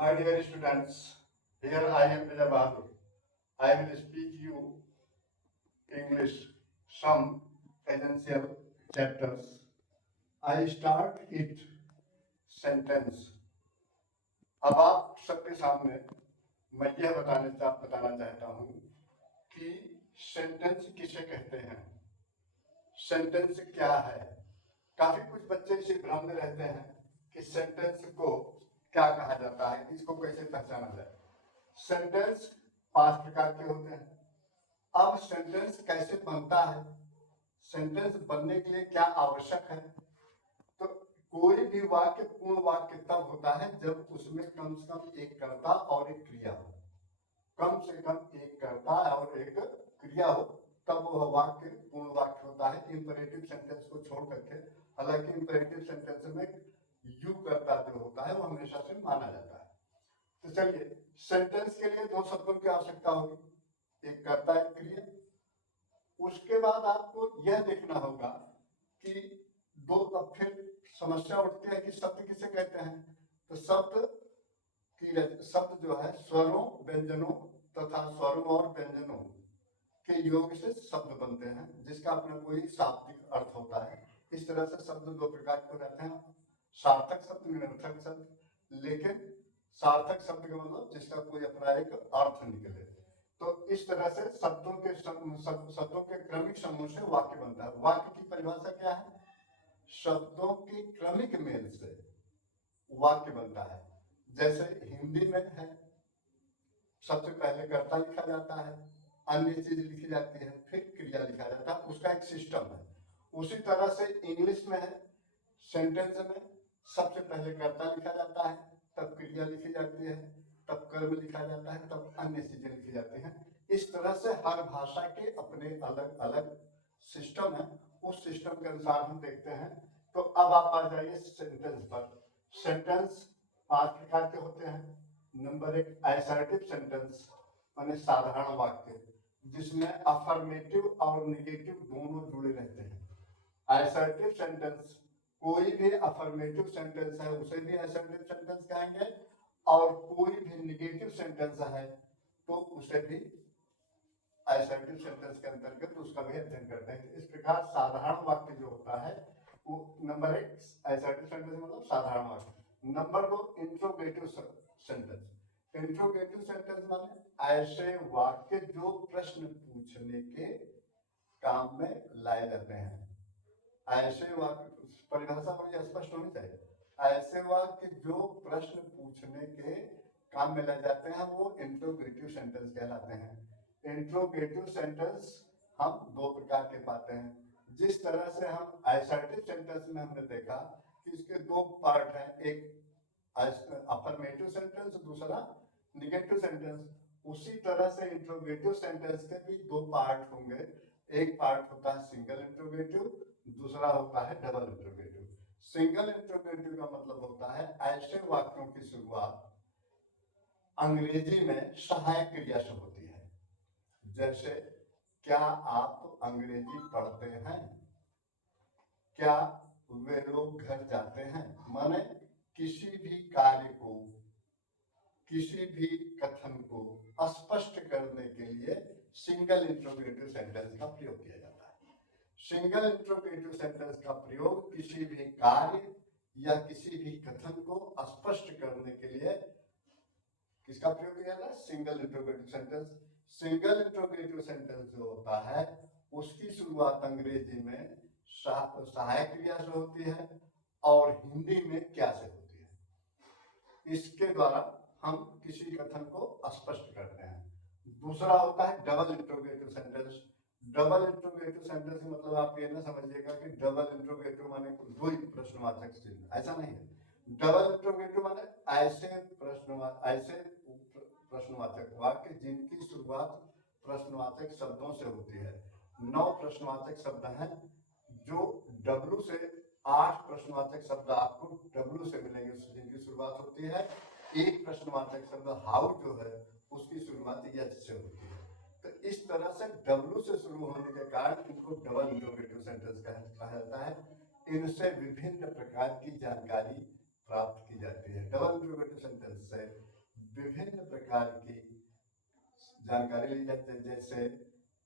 My dear students, here I am Vijay Bahadur. I will speak you English some essential chapters. I start it sentence. अब आप सबके सामने मैं यह बताना चाहता हूँ कि सेंटेंस किसे कहते हैं, सेंटेंस क्या है। काफी कुछ बच्चे इसी भ्रम में रहते हैं कि सेंटेंस को क्या कहा जाता है, इसको कैसे पहचाना जाए। सेंटेंस 5 प्रकार के होते हैं। अब सेंटेंस कैसे बनता है, सेंटेंस बनने के लिए क्या आवश्यक है। तो कोई भी वाक्य पूर्ण वाक्य तब होता है जब उसमें कम से कम एक कर्ता और एक क्रिया हो। कम से कम एक कर्ता और एक क्रिया हो, तब वह वाक्य पूर्ण वाक्य होता है। इंपरेटिव सेंटेंस को छोड़ करके, हालांकि इंपरेटिव सेंटेंस में यू कर्ता जो होता है वो हमेशा से माना जाता है। तो चलिए, सेंटेंस के लिए 2 शब्दों की आवश्यकता होगी, एक कर्ता एक क्रिया। उसके बाद आपको यह देखना होगा कि अब फिर समस्या उठती है कि शब्द किसे कहते हैं। तो शब्द जो है स्वरों व्यंजनों तथा स्वरों और व्यंजनों के योग से शब्द बनते हैं, जिसका अपना कोई शाब्दिक अर्थ होता है। इस तरह से शब्द 2 प्रकार के हो जाते हैं, सार्थक शब्द, निरर्थक शब्द। लेकिन सार्थक शब्द का मतलब जिसका कोई अपना एक अर्थ निकले। तो इस तरह से शब्दों के क्रमिक समूह से वाक्य बनता है। वाक्य की परिभाषा क्या है? शब्दों के क्रमिक मेल से वाक्य बनता है। जैसे हिंदी में है, सबसे पहले कर्ता लिखा जाता है, अन्य चीज लिखी जाती है, फिर क्रिया लिखा जाता है, उसका एक सिस्टम है। उसी तरह से इंग्लिश में है, सेंटेंस में सबसे पहले कर्ता लिखा जाता है, तब क्रिया लिखी जाती है, तब कर्म लिखा जाता है, तब अन्य चीजें लिखी जाती हैं। इस तरह से हर भाषा के अपने अलग अलग सिस्टम है। उस सिस्टम के अनुसार हम देखते हैं। तो अब आप आ जाइए सेंटेंस पर। सेंटेंस 5 प्रकार के होते हैं। नंबर 1 असर्टिव सेंटेंस, माने साधारण वाक्य जिसमें अफर्मेटिव और निगेटिव दोनों जुड़े रहते हैं। असर्टिव सेंटेंस, कोई भी अफर्मेटिव सेंटेंस है उसे भी असर्टिव सेंटेंस कहेंगे, और कोई भी निगेटिव सेंटेंस है तो उसे भी असर्टिव सेंटेंस के अंतर्गत उसका भी अध्ययन करते हैं। इस प्रकार साधारण वाक्य जो होता है वो नंबर 1 असर्टिव सेंटेंस मतलब साधारण वाक्य। Number 2 interrogative sentence. Interrogative sentence माने ऐसे वाक्य जो प्रश्न पूछने के काम में लाए जाते हैं। ऐसे वाक्य, परिभाषा बड़ी स्पष्ट होनी चाहिए। ऐसे वाक्य जो प्रश्न पूछने के काम में लाए जाते हैं वो इंट्रोगेटिव सेंटेंस कहलाते हैं। इंट्रोगेटिव सेंटेंस हम 2 प्रकार के पाते हैं। जिस तरह से हम असर्टिव सेंटेंस में हमने देखा कि इसके 2 पार्ट हैं, एक अफर्मेटिव सेंटेंस, दूसरा निगेटिव सेंटेंस। उसी तरह से इंट्रोगेटिव सेंटेंस के भी 2 पार्ट होंगे। एक पार्ट होता है सिंगल इंट्रोगेटिव, दूसरा होता है डबल इंट्रोगेटिव। सिंगल इंट्रोगेटिव का मतलब होता है ऐसे वाक्यों की शुरुआत अंग्रेजी में सहायक क्रिया से होती है। जैसे क्या आप अंग्रेजी पढ़ते हैं, क्या वे लोग घर जाते हैं। माने किसी भी कार्य को, किसी भी कथन को स्पष्ट करने के लिए सिंगल इंट्रोगेटिव सेंटेंस का प्रयोग किया जाता है। सिंगल इंट्रोगेटिव सेंटेंस का प्रयोग किसी भी कार्य या किसी भी कथन को स्पष्ट करने के लिए किसका प्रयोग किया जाता है? Single interrogative sentence. Single interrogative sentence जो होता है उसकी शुरुआत अंग्रेजी में सहायक क्रिया से होती है और हिंदी में क्या से होती है। इसके द्वारा हम किसी कथन को स्पष्ट करते हैं। दूसरा होता है double interrogative sentence. Double interrogative sentence मतलब आप ये ना समझिएगा कि डबल इंट्रोगेटिव माने 2 प्रश्नवाचक चिन्ह, ऐसा नहीं है। डबल इंट्रोगेटिव माने ऐसे प्रश्नवाचक वाक्य जिनकी शुरुआत प्रश्नवाचक शब्दों से होती है। 9 प्रश्नवाचक शब्द हैं जो डब्लू से, 8 प्रश्नवाचक शब्द आपको डब्लू से मिलेंगे जिनकी शुरुआत होती है। एक प्रश्नवाचक शब्द हाउ जो है उसकी शुरुआत एच से होती है। तो इस तरह से डब्लू से शुरू होने के कारण इनको डबल इंट्रोगेटिव सेंटेंस कहा जाता है। इनसे विभिन्न प्रकार की जानकारी प्राप्त की जाती है। डबल इंट्रोगेटिव सेंटेंस से विभिन्न प्रकार की जानकारी ली जाती है, जैसे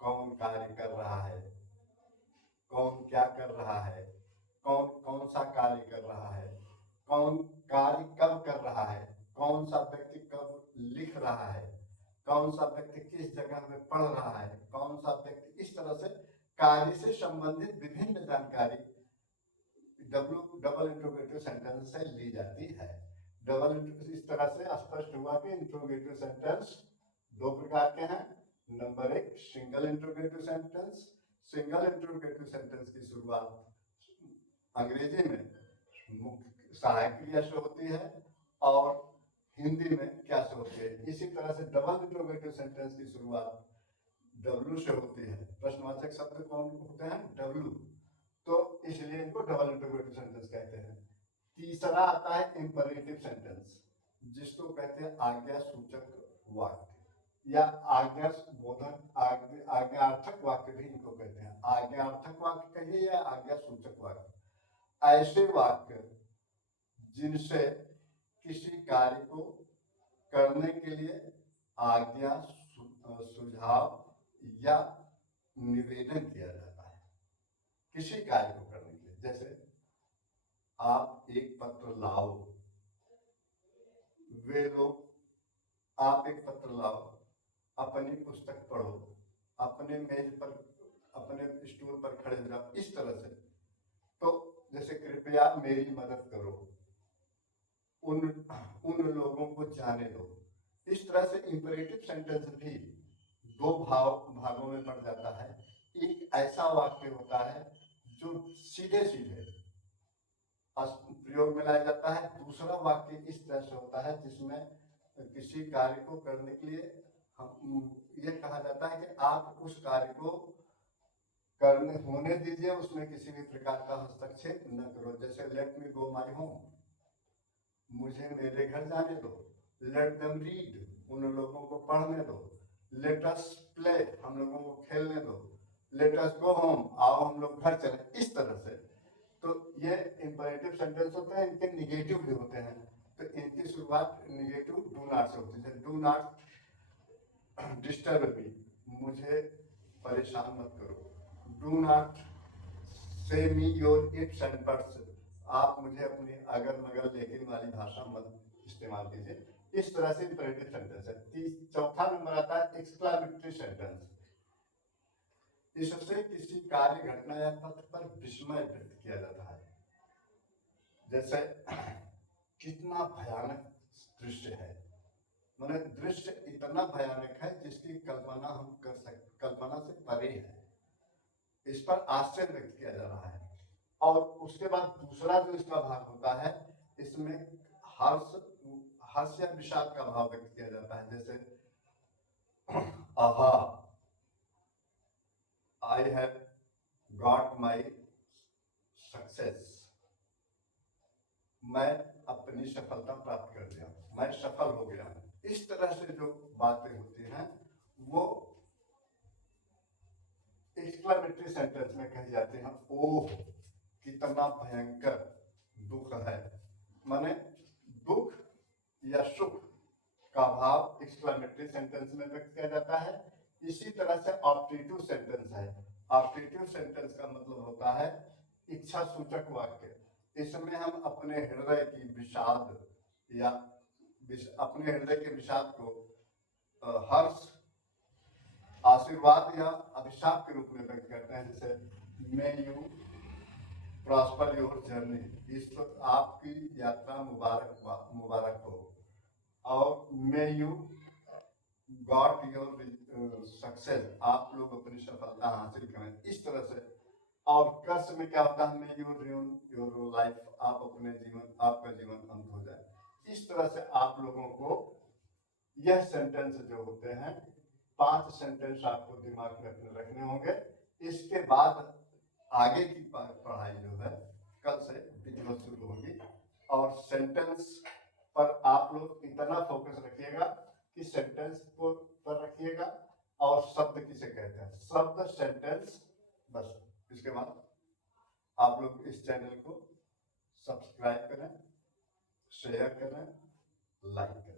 कौन कार्य कर रहा है, कौन क्या कर रहा है, कौन कौन सा कार्य कर रहा है, कौन कार्य कब कर रहा है, कौन सा व्यक्ति कब लिख रहा है, कौन सा व्यक्ति किस जगह में पढ़ रहा है, कौन सा व्यक्ति, इस तरह से कार्य से संबंधित विभिन्न जानकारी डबल इंट्रोगेटिव सेंटेंस से ली जाती है। इस तरह से स्पष्ट हुआ कि इंट्रोगेटिव सेंटेंस दो प्रकार के हैं। नंबर एक, single interrogative sentence. Single interrogative sentence की शुरुआत अंग्रेजी में मुख्य सहायक क्रिया से होती है और हिंदी में क्या से होती है। इसी तरह से डबल इंट्रोगेटिव सेंटेंस की शुरुआत डब्ल्यू से होती है। प्रश्नवाचक शब्द कौन होते हैं? डब्ल्यू, तो इसलिए इनको डबल इंट्रोगेटिव सेंटेंस कहते हैं। तीसरा आता है इंपरेटिव सेंटेंस, जिसको कहते हैं आज्ञा सूचक वाक्य या आज्ञा बोधक, आज्ञार्थक वाक्य भी इनको कहते हैं। आज्ञार्थक वाक्य कहिए या आज्ञा सूचक वाक्य। ऐसे वाक्य जिनसे किसी कार्य को करने के लिए आज्ञा, सुझाव या निवेदन किया जाता है किसी कार्य को करने के लिए। जैसे आप एक पत्र लाओ, वे लोग, आप एक पत्र लाओ, अपनी पुस्तक पढ़ो, अपने मेज पर, अपने स्टूल पर खड़े हो जाओ, इस तरह से। तो जैसे कृपया मेरी मदद करो, उन लोगों को जाने दो। इस तरह से इंपरेटिव सेंटेंस भी दो भागों में बढ़ जाता है। एक ऐसा वाक्य होता है जो सीधे सीधे प्रयोग में लाया जाता है। दूसरा वाक्य इस तरह से होता है जिसमें किसी कार्य को करने के लिए ये कहा जाता है कि आप उस कार्य को करने होने दीजिए, उसमें किसी भी प्रकार का हस्तक्षेप न करो। जैसे let me go my home, मुझे मेरे घर जाने दो। लेट देम रीड, उन लोगों को पढ़ने दो। लेट अस प्ले, हम लोगों को खेलने दो। लेट अस गो होम, आओ हम लोग घर चले। इस तरह से तो ये इंपरेटिव सेंटेंस होते हैं। इनके निगेटिव भी होते हैं, तो इनकी शुरुआत निगेटिव डू नॉट से होती है। डू नॉट डिस्टर्ब मी, मुझे परेशान मत करो। Do not say me your ifs and buts, आप मुझे अपनी अगर मगर लेकिन वाली भाषा मत इस्तेमाल कीजिए। इस तरह से इंपरेटिव सेंटेंस है। चौथा नंबर आता है एक्सक्लेमेटरी सेंटेंस। इससे किसी कार्य, घटना या तथ्य पर विस्मय व्यक्त किया जाता है। जैसे कितना भयानक दृश्य है, माने दृश्य इतना भयानक है जिसकी कल्पना हम कर सकते, कल्पना से परे है। इस पर आश्चर्य व्यक्त किया जा रहा है। और उसके बाद दूसरा जो इसका भाग होता है, इसमें हर्ष या विषाद का भाव व्यक्त किया जाता है। जैसे आहा, I have got my success, मैं अपनी सफलता प्राप्त कर लिया, मैं सफल हो गया। इस तरह से जो बातें होती हैं वो एक्सक्लेमेटरी सेंटेंस में कही जाती हैं। ओह, कितना भयंकर दुख है, माने दुख या सुख का भाव एक्सक्लेमेटरी सेंटेंस में व्यक्त किया जाता है। इसी तरह से ऑप्टेटिव सेंटेंस है। ऑप्टेटिव सेंटेंस का मतलब होता है इच्छा सूचक वाक्य। इसमें हम अपने हृदय की विषाद या अपने हृदय के विषाद को हर्ष, आशीर्वाद या अभिशाप के रूप में व्यक्त करते हैं। जैसे may you prosper your journey, इस वक्त आपकी यात्रा मुबारक हो। और may you got your success, आप लोग अपनी सफलता हासिल करें। इस तरह से। और कर्स में क्या होता है? May you dream your life, आप अपने जीवन, आपका जीवन अंत हो जाए। इस तरह से आप लोगों को यह सेंटेंस जो होते हैं, 5 सेंटेंस आपको दिमाग में अपने रखने होंगे। इसके बाद आगे की पढ़ाई जो है कल से विधिवत शुरू होगी। और सेंटेंस पर आप लोग इतना फोकस रखिएगा कि सेंटेंस को पर रखिएगा। और शब्द किसे कहते हैं, शब्द, सेंटेंस, बस। इसके बाद आप लोग इस चैनल को सब्सक्राइब करें, शेयर करें, लाइक करें।